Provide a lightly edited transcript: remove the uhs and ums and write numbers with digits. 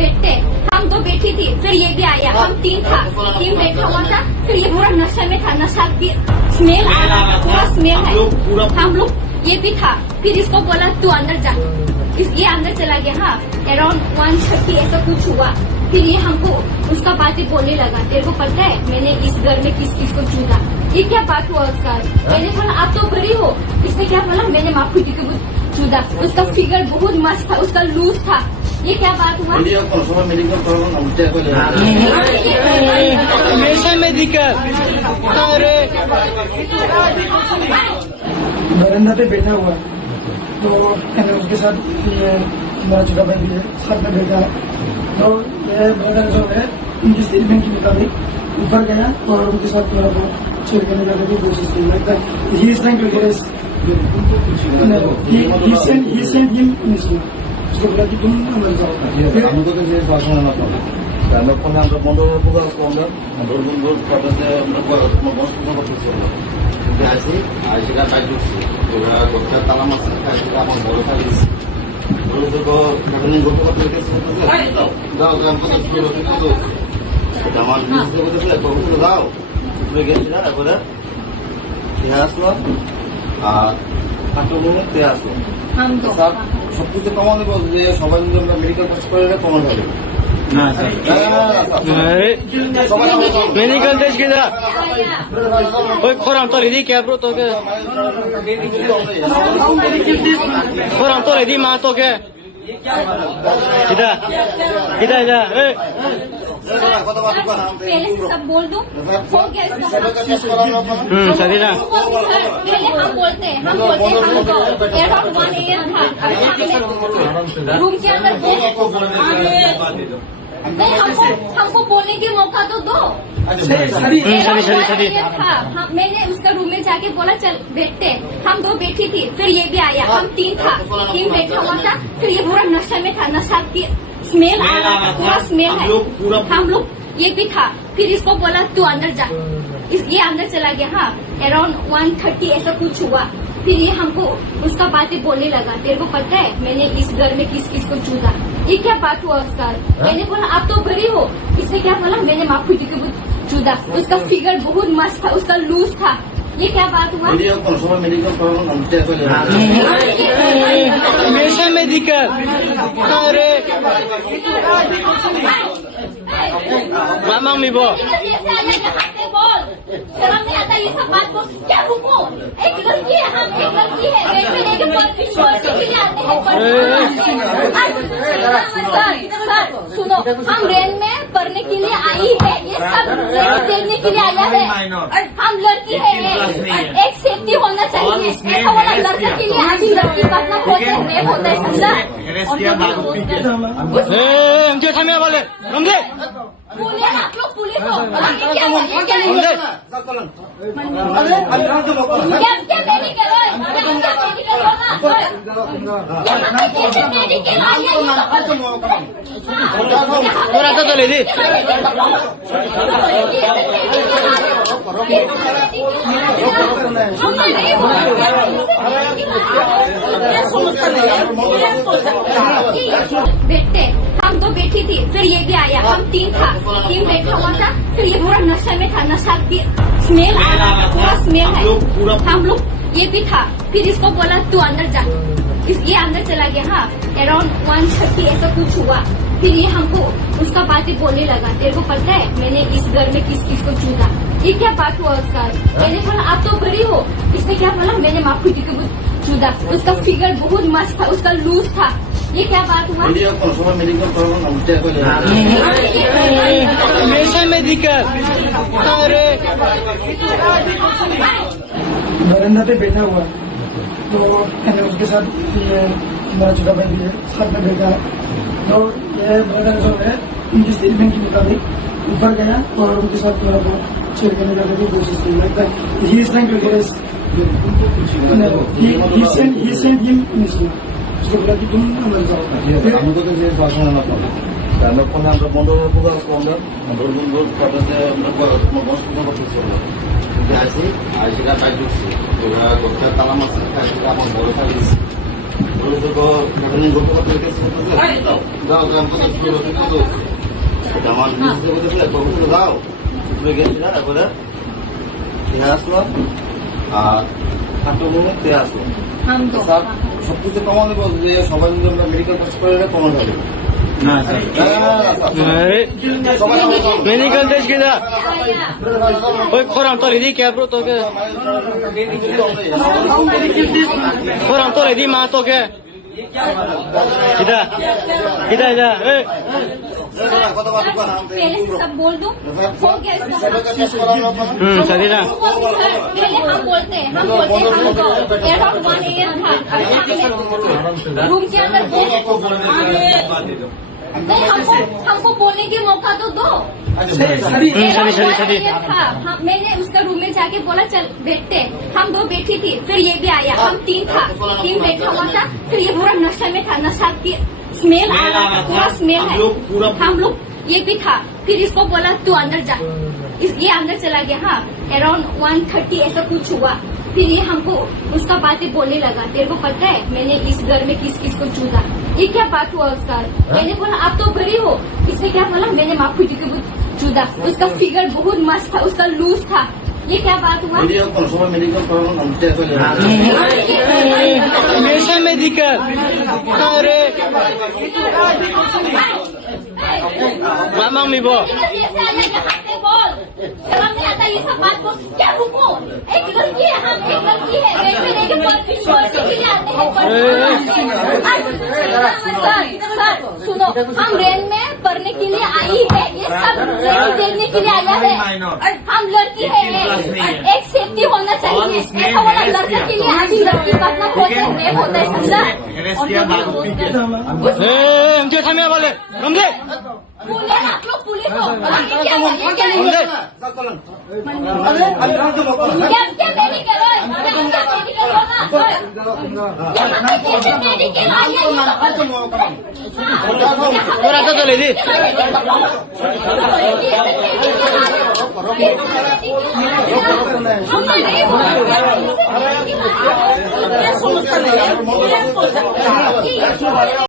बैठते, हम दो बैठी थी, फिर ये भी आया, हम तीन बैठा हुआ था, फिर ये पूरा नशे में था, नशा की स्मेल आ रहा था, पूरा स्मेल है, हम लोग ये भी था, फिर इसको बोला तू अंदर जा, ये अंदर चला गया। हाँ, अराउंड 1:30 ऐसा कुछ हुआ, फिर ये हमको उसका बातें बोलने लगा, तेरे को पता है मैंने इस घर में किस किस को चुना, ये क्या बात हुआ उसका। मैंने बोला आप तो बड़ी हो, इसने क्या बोला मैंने माफी को चुना, उसका फिगर बहुत मस्त था, उसका लूज था, ये क्या बात हुआ। मेडिकल अरे बरंदा पे बैठा हुआ है, तो मैंने उसके साथ ये मेरा छोटा भाई भी है, साथ में बैठा है, तो ये ब्रदर जो है उनकी स्टेटमेंट के मुताबिक ऊपर गया और उनके साथ थोड़ा बहुत छेड़ करने जाने की कोशिश की। लगता है he is trying to get he sent him in school, उसको बोला कि तुम मर जाओ। फिर हमको तो ये बात सुनना पड़ा, আমরা ফোনে আমরা বন্ধ করে আসবো, আমরা ধরুন তারপরে আমরা বন্ধ করতেছি, কিন্তু আসি আইসিটা কাজ করছি, ওরা গোটা তালা মাছ কাজটা আমার বড় চালিয়েছি, বড় তো এখন গল্প করতে গেছে, দাও গ্রাম পঞ্চায়েত কি হতে কাজ এটা আমার নিজে করতেছে, কখন দাও উপরে গেছি না, তারপরে আসলো আর আক্রমণে তে আসলো, সবকিছু কমানো বলছে যে সবাই যদি আমরা মেডিকেল টেস্ট করে কমান হবে না। मेडिकल टेस्ट किया ওই খরাম তো রেডি কে ব্রো তোকে খরাম তো রেডি মা তোকে কিটা কিটা যা এ पहले से सब बोल दो, हो गया इसका। सही ना पहले हम बोलते अराउंड 1 AM था, रूम के अंदर नहीं, हमको बोलने के मौका तो दो। हाँ, मैंने उसका रूम में जाके बोला चल बैठते, हम दो बैठी थी, फिर ये भी आया, हम तीन बैठा हुआ था, फिर ये पूरा नशे में था, नशा की स्मेल आ रहा था, पूरा स्मेल है, हम लोग ये भी था, फिर इसको बोला तू अंदर जा, ये अंदर चला गया। हाँ, अराउंड 1:30 ऐसा कुछ हुआ, फिर ये हमको उसका बातें बोलने लगा, तेरे को पता है मैंने इस घर में किस किस को चुना, ये क्या बात हुआ उसका। मैंने बोला आप तो बड़ी हो, इसने क्या बोला मैंने माफी को चुना, उसका फिगर बहुत मस्त था, उसका लूज था, ये क्या बात हुआ। मेडिकल अरे मामा मी बो बोल, शर्म नहीं आता ये सब बात बोल, क्या रुको, एक लड़की है, हम एक लड़की है, बैठने के बाद विश्वास के लिए आते हैं। सर सुनो, हम रेन में पढ़ने के लिए आई है, ये सब देखने के लिए आया है, हम लड़की है, एक सेफ्टी होना चाहिए, ऐसा वाला लड़के के लिए आदमी लड़की पढ़ना होता है, रेप होता है, समझा। हमसे थामिया बोले हमसे पुलिस, आप लोग पुलिस हो, क्या क्या मेडिकल पूरा तो ले दी बैठते, हम दो बैठी थी, फिर ये भी आया, हम तीन बैठा हुआ था, फिर ये पूरा नशे में था, नशा की स्मेल आ रहा था, पूरा स्मेल है, हम लोग ये भी था, फिर इसको बोला तू अंदर जा, ये अंदर चला गया। हाँ, अराउंड 1:30 ऐसा कुछ हुआ, फिर ये हमको उसका बातें बोलने लगा, तेरे को पता है मैंने इस घर में किस किस को चुना, ये क्या बात हुआ उसका। मैंने बोला आप तो बड़ी हो, इसने क्या बोला मैंने माफी को चुना, उसका फिगर बहुत मस्त था, उसका लूज था, ये क्या बात हुआ। मेडिकल अरे बरंदा पे बैठा हुआ है, तो मैंने उसके साथ ये मेरा छोटा भाई भी है, साथ में बैठा है, तो ये ब्रदर जो है उनकी स्टेटमेंट के मुताबिक ऊपर गया और उनके साथ थोड़ा बहुत छेड़ करने जाने की कोशिश की। लगता है he is trying to get he sent him in school, उसको बोला कि तुम मर जाओ। हमको तो ये बात सुनना पड़ा, আমরা ফোনে আমরা বন্ধ করে আসবো, আমরা ধরুন তারপরে আমরা বন্ধ করতেছি, কিন্তু আসি আইসিটা কাজ করছি, ওরা গোটা তালা মাছ কাজটা আমার বড় চালিয়েছি, যাও তুমি গেছিল একবারে খেয়ে আসলো আর আক্রমণে খেয়ে আসলো हम दो স্যার সবকিছু কমন বলছে যে সবাই যদি আমরা মেডিকেল টেস্ট করে কমন হবে अरे मेडिकल टेस्ट किधर आया ओए खोराम तो रेडी क्या ब्रो तो के खोराम तो रेडी मां तो के किधर किधर जा ए पहले से सब बोल दो हो गया इसका सही ना सर पहले हम बोलते हैं हमको अराउंड 1 AM था रूम के अंदर नहीं हमको बोलने के मौका तो दो सही था मैंने उसका रूम में जाके बोला चल बैठते हम 2 बैठी थी फिर ये भी आया हम 3 था 3 बैठा हुआ था फिर ये पूरा नशा में था नशा की स्मेल आ रहा था पूरा स्मेल है हम लोग ये भी था फिर इसको बोला तू अंदर जा ये अंदर चला गया हाँ अराउंड 1:30 ऐसा कुछ हुआ फिर ये हमको उसका बातें बोलने लगा तेरे को पता है मैंने इस घर में किस किस को चूदा ये क्या बात हुआ उसका मैंने बोला आप तो बड़ी हो इसने क्या बोला मैंने माफी जी को चूदा उसका फिगर बहुत मस्त था उसका लूज था ये क्या बात हुआ मेडिकल मेडिकल अरे मामा मी बो बोल शर्म नहीं आता ये सब बात बोल क्या रुको एक लड़की है हम एक लड़की है बैठने के बाद विश्वास के लिए आते हैं सर सुनो हम रेल में पढ़ने के लिए आई है ये सब देखने के लिए आया है हम लड़की है एक सेफ्टी होना चाहिए ऐसा वाला लड़के के लिए अभी लड़की पढ़ना होता है रेप होता है समझा ए हमके थामिया बोले हमके पुलिस आप लोग पुलिस हो क्या हमके क्या मेडिकल हो क्या मेडिकल हो ना खोरा तो ले दी हम नहीं